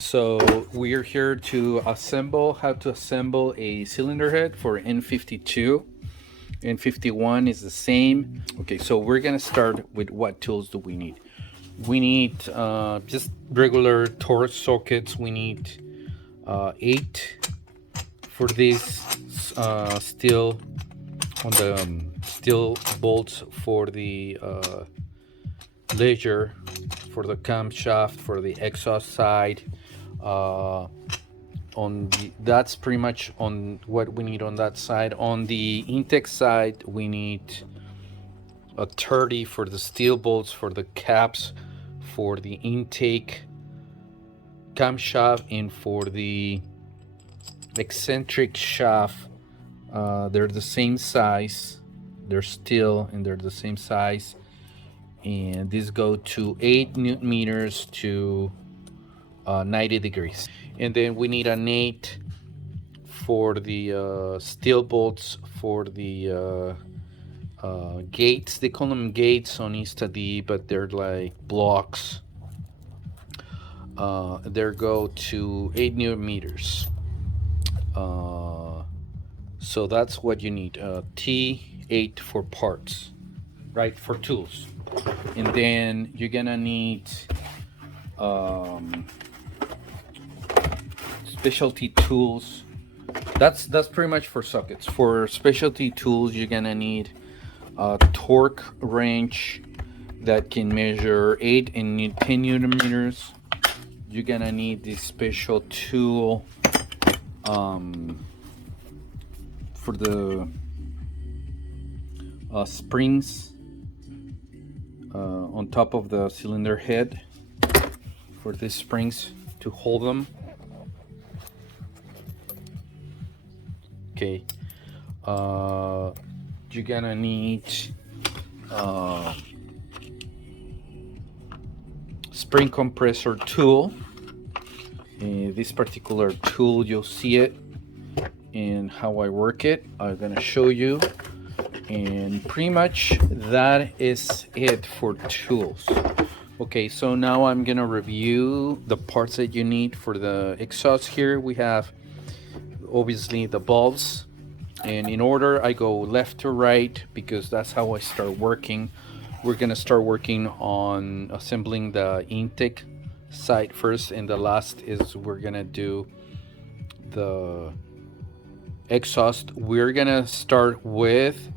So we're here to how to assemble a cylinder head for N52. N51 is the same. Okay, so we're gonna start with what tools do we need? We need just regular torch sockets. We need 8 for these steel on the steel bolts for the ledger, for the camshaft, for the exhaust side. Uh, that's pretty much on what we need on that side. On the intake side, we need a 30 for the steel bolts, for the caps, for the intake camshaft, and for the eccentric shaft. They're the same size. They're steel and they're the same size. And these go to 8 newton meters to 90 degrees. And then we need an 8 for the steel bolts, for the gates. They call them gates on Insta-D, but they're like blocks. They go to 8 newton meters. So that's what you need. T8 for parts, right? For tools. And then you're gonna need specialty tools. That's pretty much for sockets. For specialty tools, you're gonna need a torque wrench that can measure 8 and 10 newton meters. You're gonna need this special tool for the springs on top of the cylinder head, for these springs to hold them. Okay, you're gonna need spring compressor tool. This particular tool, you'll see it in how I work it. I'm gonna show you, and pretty much that is it for tools. Okay, so now I'm gonna review the parts that you need for the exhaust. Here we have obviously the bulbs, and in order I go left to right because that's how I start working. We're gonna start working on assembling the intake side first, and the last is we're gonna do the exhaust. We're gonna start with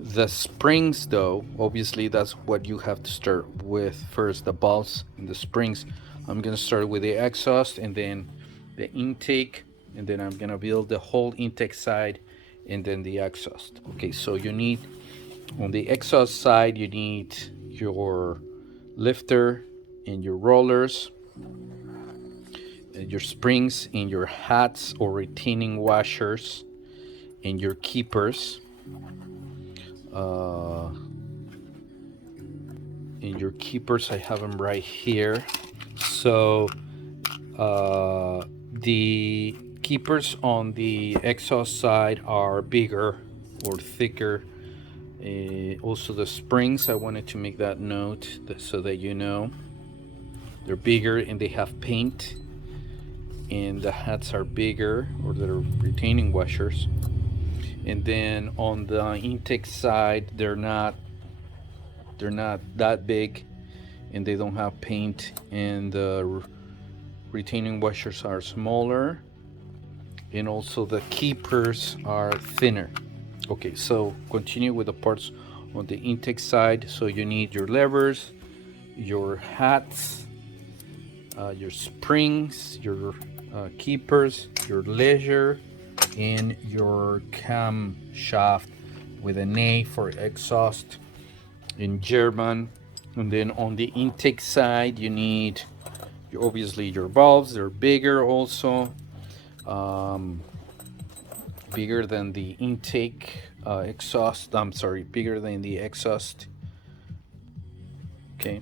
the springs though. Obviously that's what you have to start with first, the bulbs and the springs. I'm gonna start with the exhaust and then the intake, and then I'm gonna build the whole intake side and then the exhaust. Okay, so you need, on the exhaust side, you need your lifter and your rollers and your springs and your hats or retaining washers and your keepers. And your keepers, I have them right here. So the keepers on the exhaust side are bigger or thicker. Also the springs, I wanted to make that note so that you know they're bigger and they have paint, and the hats are bigger, or they're retaining washers. And then on the intake side, they're not that big and they don't have paint, and the retaining washers are smaller, and also the keepers are thinner. Okay, so continue with the parts on the intake side. So you need your levers, your hats, your springs, your keepers, your ledger, and your camshaft with an A for exhaust in German. And then on the intake side, you need obviously your valves. They're bigger also, bigger than the intake exhaust. I'm sorry, bigger than the exhaust. Okay.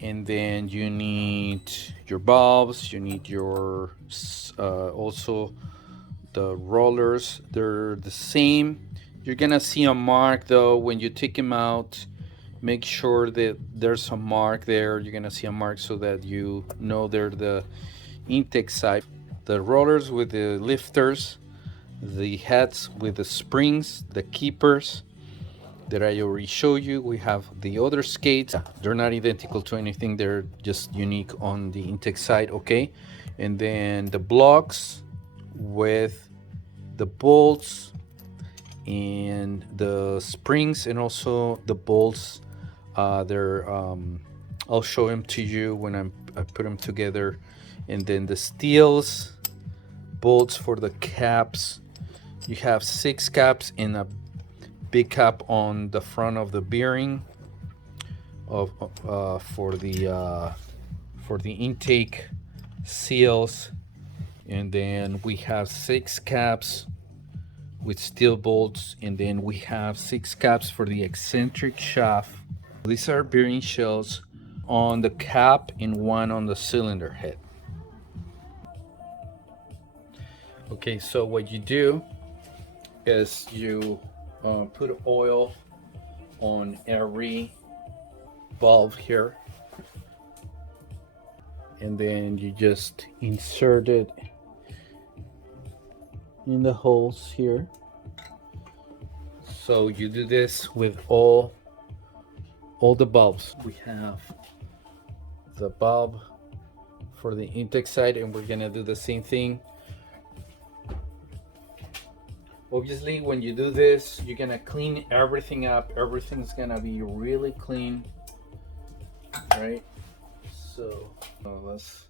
And then you need your valves. You need your also the rollers. They're the same. You're gonna see a mark though when you take them out. make sure that there's a mark there. You're gonna see a mark so that you know they're the intake side. The rollers with the lifters, the heads with the springs, the keepers that I already showed you. We have the other skates. They're not identical to anything, they're just unique on the intake side, okay? And then the blocks with the bolts and the springs, and also the bolts. They're I'll show them to you when I put them together. And then the steels, bolts for the caps. You have 6 caps and a big cap on the front of the bearing of for the intake seals. And then we have 6 caps with steel bolts, and then we have 6 caps for the eccentric shaft. These are bearing shells on the cap and 1 on the cylinder head. Okay, so what you do is you put oil on every valve here, and then you just insert it in the holes here. So you do this with all the bulbs. We have the bulb for the intake side, and we're gonna do the same thing. Obviously, when you do this, you're gonna clean everything up. Everything's gonna be really clean, right? So let's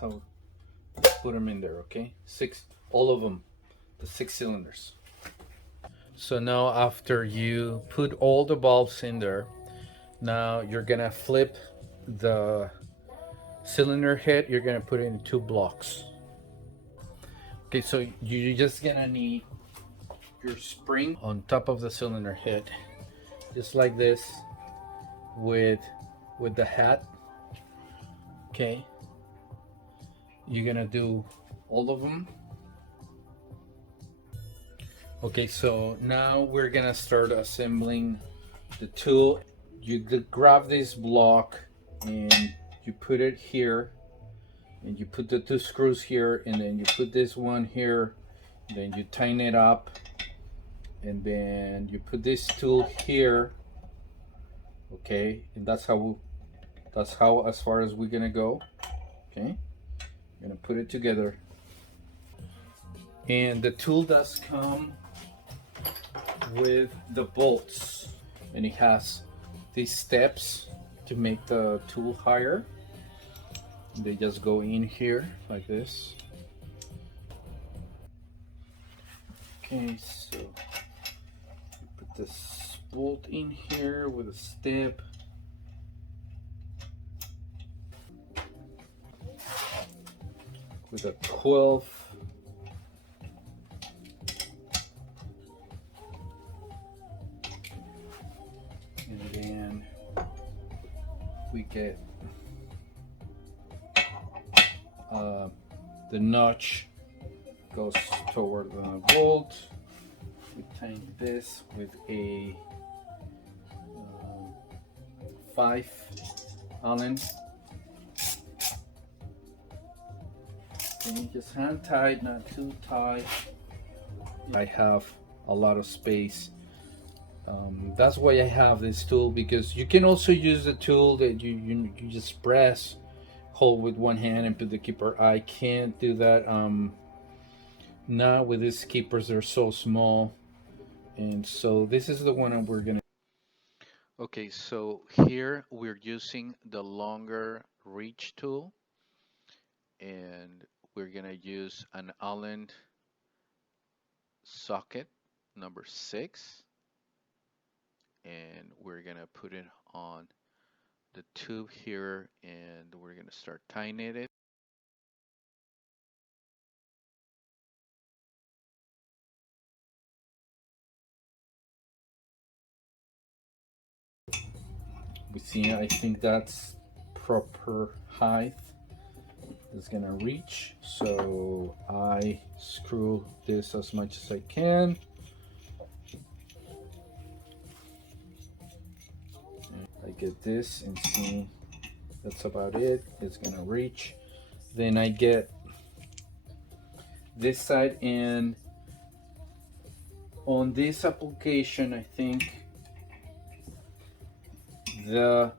how put them in there, okay? 6, all of them, the 6 cylinders. So now after you put all the bulbs in there, now you're gonna flip the cylinder head. You're gonna put it in 2 blocks. Okay, so you're just gonna need your spring on top of the cylinder head, just like this, with the hat. Okay, you're gonna do all of them. Okay, so now we're gonna start assembling the tool. You grab this block and you put it here, and you put the 2 screws here, and then you put this one here, then you tighten it up, and then you put this tool here. Okay, and that's how as far as we're gonna go. Okay, I'm gonna put it together, and the tool does come with the bolts, and it has these steps to make the tool higher. They just go in here like this. Okay, so you put this bolt in here with a step. With a 12. And then we get the notch goes toward the bolt. We tighten this with a 5 Allen. And you just hand tight, not too tight. I have a lot of space. That's why I have this tool, because you can also use the tool that you just press, hold with one hand and put the keeper. I can't do that. Not with these keepers, they're so small. And so this is the one that we're gonna. Okay, so here we're using the longer reach tool, and we're gonna use an Allen socket number 6, and we're gonna put it on the tube here, and we're gonna start tightening it. We see, I think that's proper height. It's gonna reach, so I screw this as much as I can. get this and see, that's about it. It's gonna reach. Then I get this side, and on this application I think the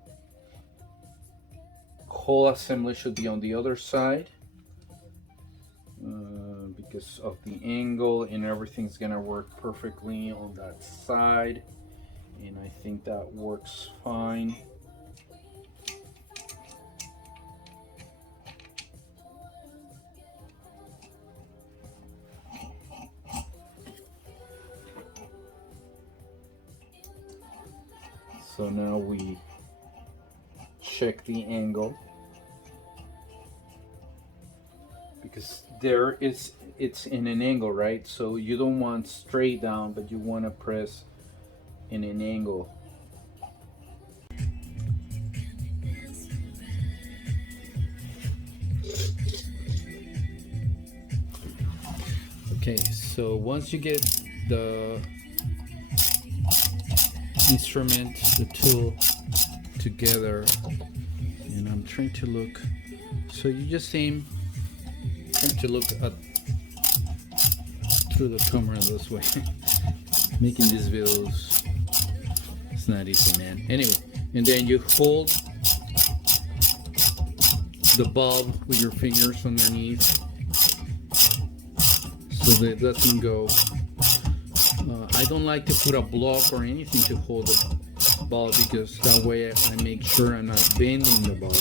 whole assembly should be on the other side, because of the angle, and everything's gonna work perfectly on that side, and I think that works fine. So now we check the angle, because it's in an angle, right? So you don't want straight down, but you want to press in an angle. Okay, so once you get the instrument, the tool together, and I'm trying to look, so you just trying to look at through the camera this way. Making these videos, it's not easy, man. Anyway, and then you hold the bulb with your fingers underneath so that it doesn't go. I don't like to put a block or anything to hold the bulb, because that way I make sure I'm not bending the bulb.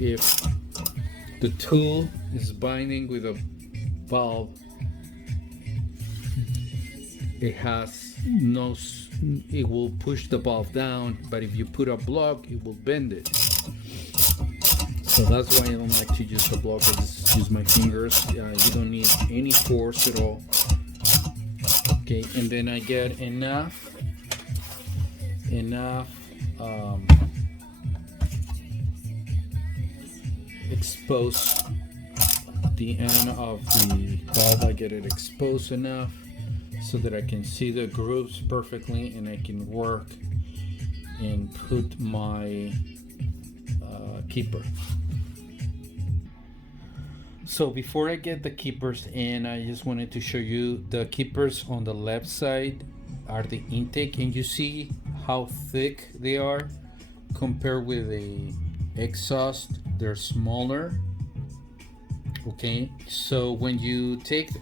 If the tool is binding with a bulb, it will push the bulb down, but if you put a block, it will bend it. So that's why I don't like to use a block. I just use my fingers. You don't need any force at all. Okay, and then I get enough expose the end of the bulb. I get it exposed enough so that I can see the grooves perfectly, and I can work and put my keeper. So before I get the keepers in, I just wanted to show you the keepers on the left side are the intake, and you see how thick they are compared with the exhaust. They're smaller. Okay, so when you take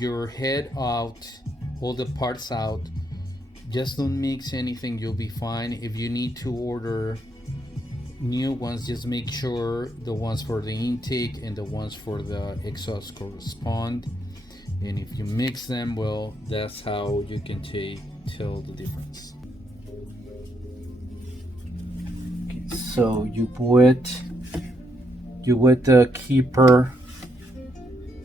your head out, all the parts out, just don't mix anything, you'll be fine. If you need to order new ones, just make sure the ones for the intake and the ones for the exhaust correspond, and if you mix them, well, that's how you can tell the difference. Okay, so you wet the keeper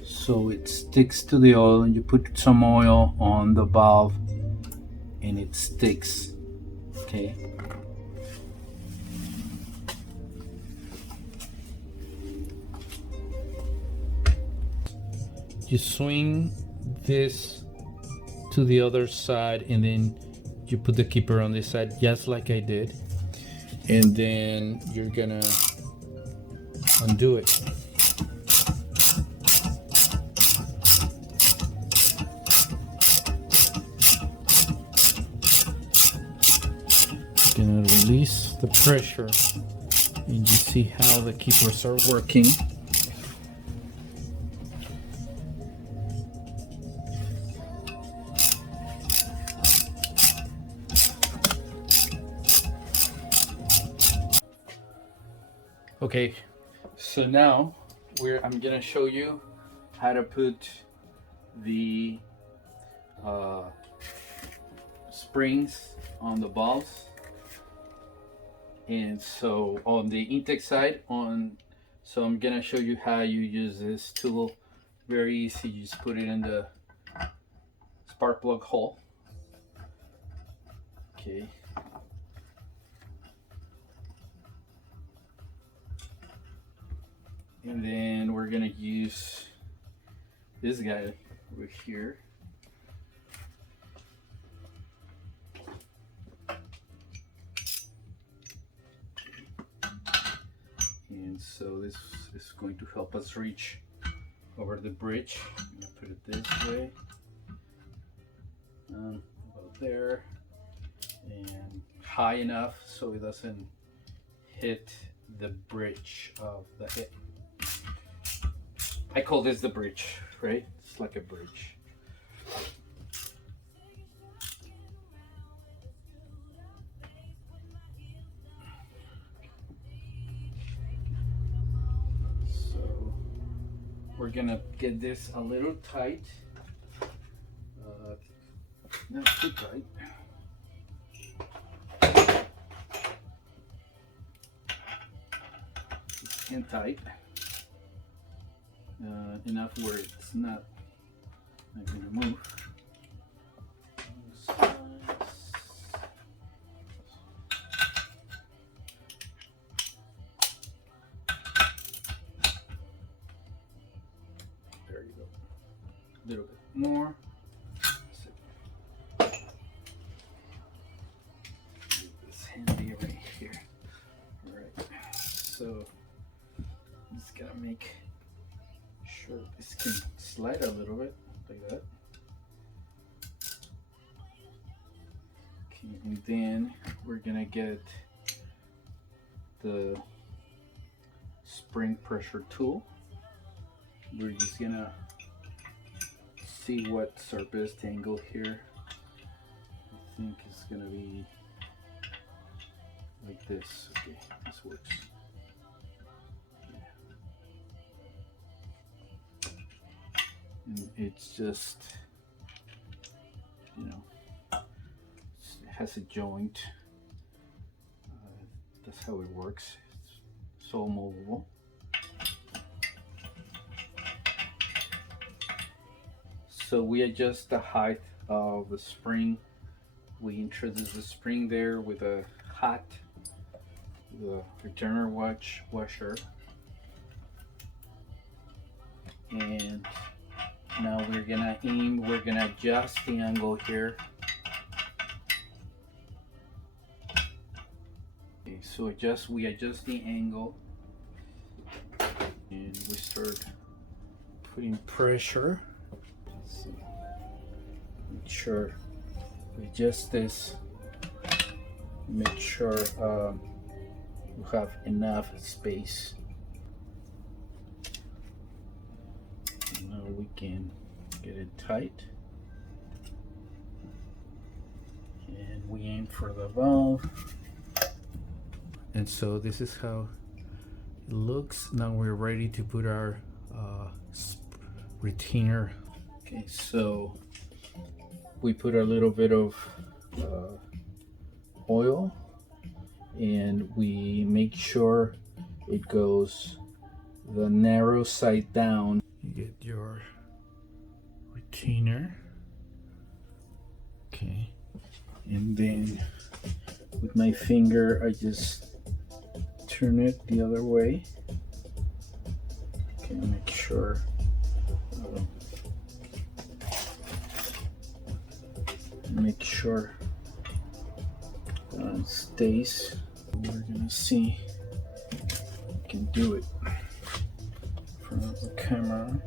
so it sticks to the oil, and you put some oil on the valve and it sticks. Okay, you swing this to the other side, and then you put the keeper on this side, just like I did, and then you're gonna undo it. You're gonna release the pressure, and you see how the keepers are working. Okay, so now I'm gonna show you how to put the springs on the valves. And so on the intake side, so I'm gonna show you how you use this tool. Very easy, you just put it in the spark plug hole. Okay. And then we're gonna use this guy over here. so this is going to help us reach over the bridge. I'm gonna put it this way, about there, and high enough so it doesn't hit the bridge of the hip. I call this the bridge, right? It's like a bridge. So we're gonna get this a little tight, not too tight. And tight, enough where it's not gonna move. There you go. A little bit more. This handy right here. All right. So just gotta make sure this can slide a little bit like that. Okay, and then we're gonna get the spring pressure tool. We're just gonna see what's our best angle here. I think it's gonna be like this. Okay, this works. And it's just, you know, it has a joint. That's how it works. It's so movable. So we adjust the height of the spring. We introduce the spring there with a hot, the returner washer, and now we're gonna aim. We're gonna adjust the angle here. Okay, so we adjust the angle, and we start putting pressure. Let's see. Make sure we adjust this. Make sure you have enough space. Now we can get it tight, and we aim for the valve. And so this is how it looks. Now we're ready to put our retainer. Okay, so we put a little bit of oil, and we make sure it goes the narrow side down. You get your retainer. Okay, and then with my finger I just turn it the other way. Okay, make sure it stays. We're gonna see if we can do it in front of the camera.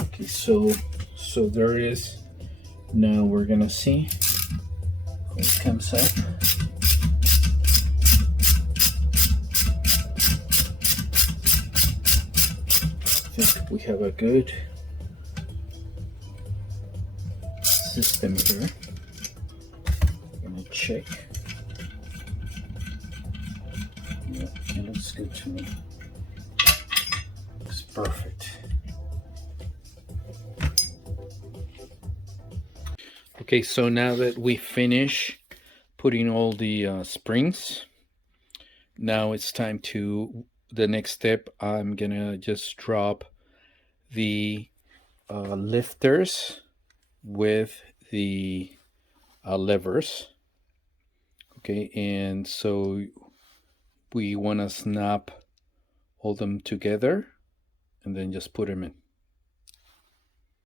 Okay, so there it is. Now we're gonna see how it comes up. I think we have a good system here. I'm gonna check. Yeah, it looks good to me. It's perfect. Okay, so now that we finish putting all the springs, now it's time to the next step. I'm gonna just drop the lifters with the levers. Okay, and so we want to snap all them together and then just put them in.